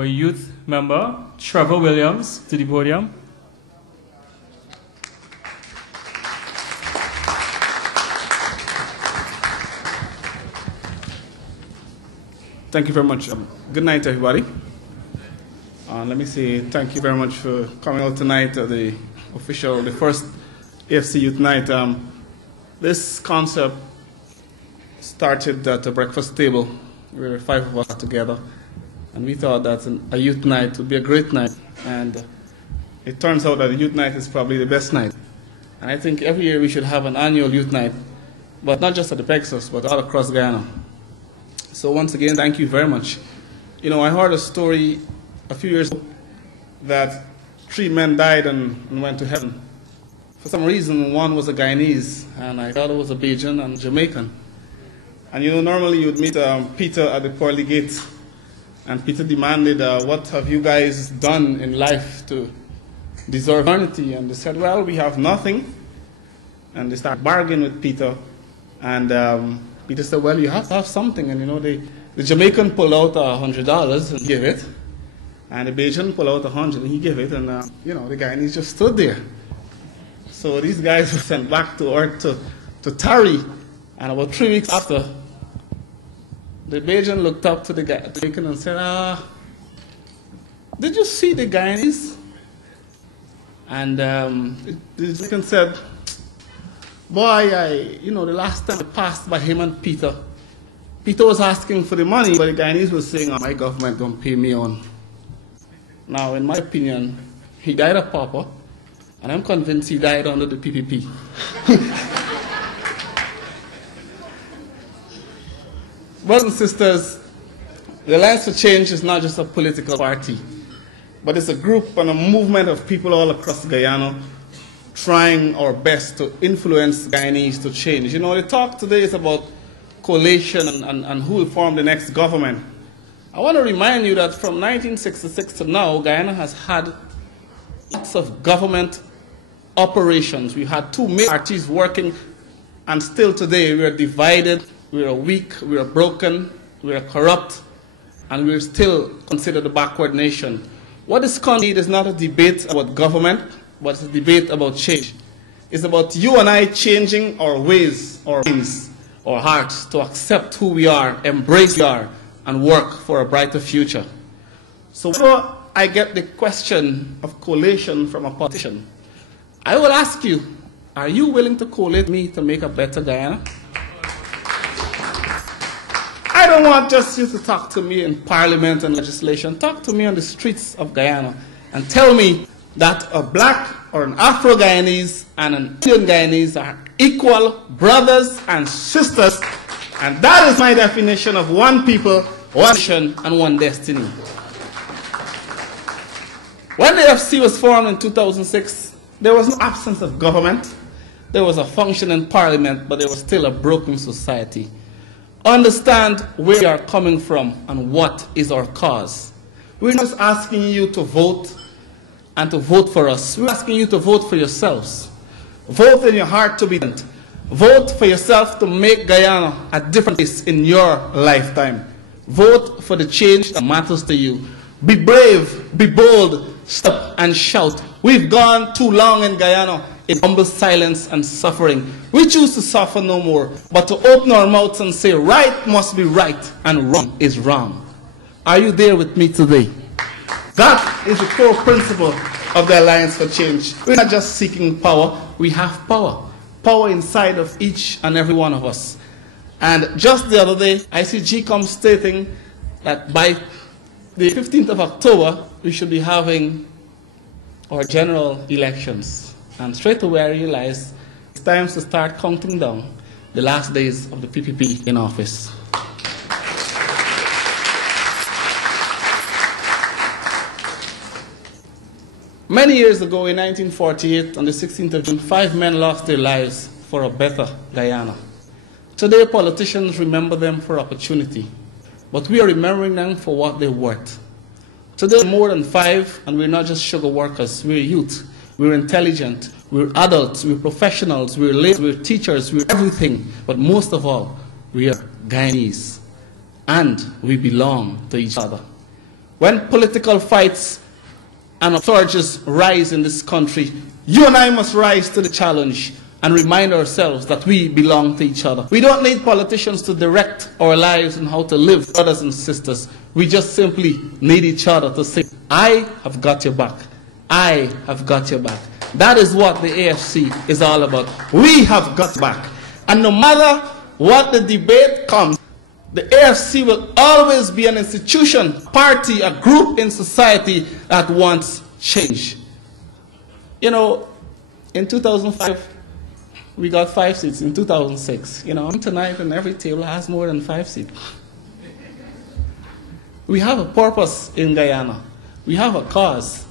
Our youth member, Trevor Williams, to the podium. Thank you very much. Good night, everybody. Let me say thank you very much for coming out tonight at the first AFC Youth Night. This concept started at a breakfast table. We were 5 of us together, and we thought that a youth night would be a great night. And it turns out that the youth night is probably the best night. And I think every year we should have an annual youth night, but not just at the Pegasus, but all across Guyana. So once again, thank you very much. You know, I heard a story a few years ago that 3 men died and went to heaven. For some reason, one was a Guyanese, and I thought it was a Bajan and Jamaican. And you know, normally you would meet Peter at the pearly gate, and Peter demanded, what have you guys done in life to deserve eternity? And they said, well, we have nothing. And they start bargaining with Peter, and Peter said, well, you have to have something. And you know, the Jamaican pulled out $100 and gave it, and the Bajan pulled out 100 and he gave it, and you know, the Guyanese just stood there. So these guys were sent back to earth to tarry, and about 3 weeks after, the Bajan looked up to the Jamaican and said, did you see the Guyanese? And the Jamaican said, boy, you know, the last time I passed by him and Peter was asking for the money, but the Guyanese was saying, my government don't pay me on. Now, in my opinion, he died a pauper, and I'm convinced he died under the PPP. Brothers and sisters, the Alliance for Change is not just a political party, but it's a group and a movement of people all across Guyana trying our best to influence Guyanese to change. You know, the talk today is about coalition and who will form the next government. I want to remind you that from 1966 to now, Guyana has had lots of government operations. We had 2 major parties working, and still today we are divided, we are weak, we are broken, we are corrupt, and we are still considered a backward nation. What this country needs is not a debate about government, but it's a debate about change. It's about you and I changing our ways, our minds, our hearts to accept who we are, embrace who we are, and work for a brighter future. So before I get the question of coalition from a politician, I will ask you, are you willing to coalesce with me to make a better Guyana? I don't want just you to talk to me in parliament and legislation. Talk to me on the streets of Guyana and tell me that a black or an Afro-Guyanese and an Indian Guyanese are equal brothers and sisters, and that is my definition of one people, one nation, and one destiny. When the FC was formed in 2006, there was no absence of government. There was a functioning parliament, but there was still a broken society. Understand where we are coming from and what is our cause. We're not just asking you to vote and to vote for us. We're asking you to vote for yourselves. Vote in your heart to be different. Vote for yourself to make Guyana a different place in your lifetime. Vote for the change that matters to you. Be brave, be bold, stop and shout. We've gone too long in Guyana in humble silence and suffering. We choose to suffer no more, but to open our mouths and say right must be right and wrong is wrong. Are you there with me today? That is the core principle of the Alliance for Change. We're not just seeking power, we have power. Power inside of each and every one of us. And just the other day, ICG comes stating that by the 15th of October, we should be having our general elections. And straight away I realized it's time to start counting down the last days of the PPP in office. Many years ago, in 1948, on the 16th of June, 5 men lost their lives for a better Guyana. Today, politicians remember them for opportunity, but we are remembering them for what they're worth. Today, more than 5, and we're not just sugar workers, we're youth, we're intelligent, we're adults, we're professionals, we're laborers, we're teachers, we're everything, but most of all, we are Guyanese, and we belong to each other. when political fights and surges rise in this country, you and I must rise to the challenge and remind ourselves that we belong to each other. We don't need politicians to direct our lives and how to live, brothers and sisters. We just simply need each other to say, I have got your back. I have got your back. That is what the AFC is all about. We have got back. And no matter what the debate comes, the AFC will always be an institution, party, a group in society that wants change. You know, in 2005, we got 5 seats. In 2006, you know, tonight and every table has more than 5 seats. We have a purpose in Guyana. We have a cause.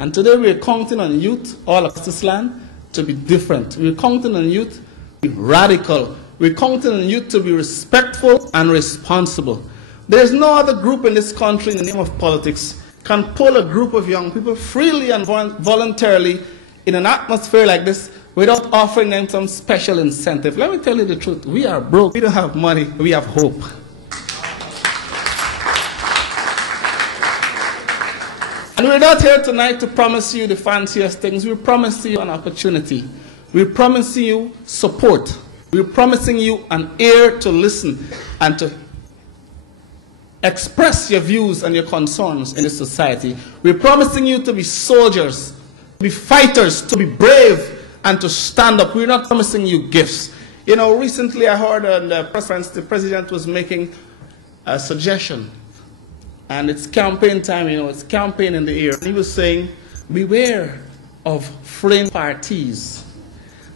And today we're counting on youth all across this land to be different. We're counting on youth to be radical. We're counting on youth to be respectful and responsible. There's no other group in this country in the name of politics can pull a group of young people freely and voluntarily in an atmosphere like this without offering them some special incentive. Let me tell you the truth. We are broke. We don't have money. We have hope. And we're not here tonight to promise you the fanciest things. We're promising you an opportunity. We're promising you support. We're promising you an ear to listen and to express your views and your concerns in this society. We're promising you to be soldiers, to be fighters, to be brave, and to stand up. We're not promising you gifts. You know, recently I heard on the press conference the president was making a suggestion. And it's campaign time, you know, it's campaign in the air. And he was saying, beware of fringe parties.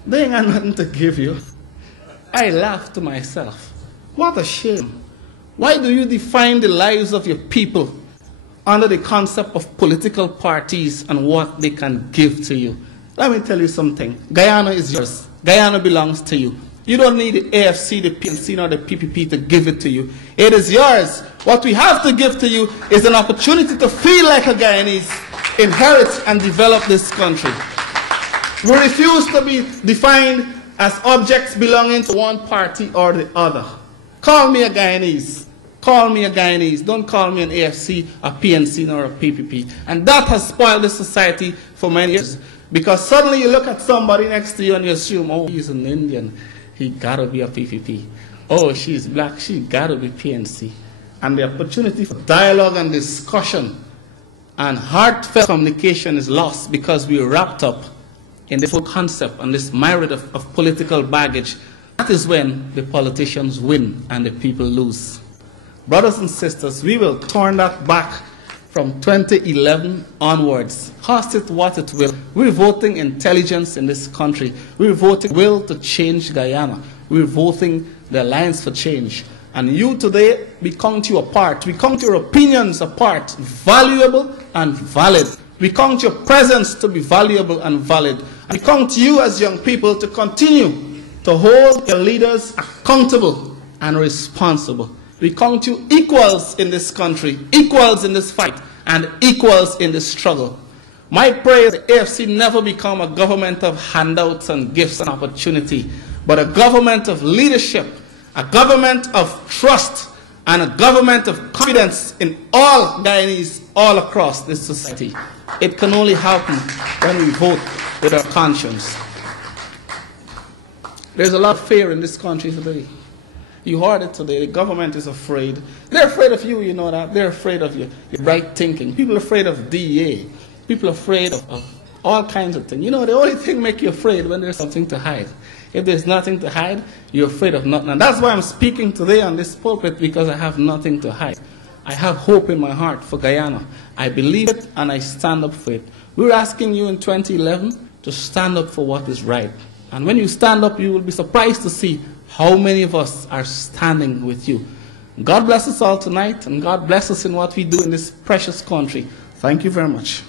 They ain't got nothing to give you. I laughed to myself. What a shame. Why do you define the lives of your people under the concept of political parties and what they can give to you? Let me tell you something. Guyana is yours. Guyana belongs to you. You don't need the AFC, the PNC, nor the PPP to give it to you. It is yours. What we have to give to you is an opportunity to feel like a Guyanese, inherit and develop this country. We refuse to be defined as objects belonging to one party or the other. Call me a Guyanese. Call me a Guyanese. Don't call me an AFC, a PNC, nor a PPP. And that has spoiled this society for many years. Because suddenly you look at somebody next to you and you assume, oh, he's an Indian. He gotta be a PPP. Oh, she's black. She gotta be PNC. And the opportunity for dialogue and discussion and heartfelt communication is lost because we're wrapped up in this whole concept and this myriad of political baggage. That is when the politicians win and the people lose. Brothers and sisters, we will turn that back from 2011 onwards. Cost it what it will. We're voting intelligence in this country. We're voting will to change Guyana. We're voting the Alliance for Change. And you today, we count you a part. We count your opinions a part, valuable and valid. We count your presence to be valuable and valid. And we count you as young people to continue to hold your leaders accountable and responsible. We count you equals in this country, equals in this fight, and equals in this struggle. My prayer is the AFC never become a government of handouts and gifts and opportunity, but a government of leadership, a government of trust, and a government of confidence in all Guyanese all across this society. It can only happen when we vote with our conscience. There's a lot of fear in this country today. You heard it today. The government is afraid. They're afraid of you, you know that. They're afraid of your right thinking. People are afraid of DEA. People are afraid of all kinds of things. You know, the only thing make you afraid when there's something to hide. If there's nothing to hide, you're afraid of nothing. And that's why I'm speaking today on this pulpit, because I have nothing to hide. I have hope in my heart for Guyana. I believe it and I stand up for it. We were asking you in 2011 to stand up for what is right. And when you stand up, you will be surprised to see how many of us are standing with you. God bless us all tonight, and God bless us in what we do in this precious country. Thank you very much.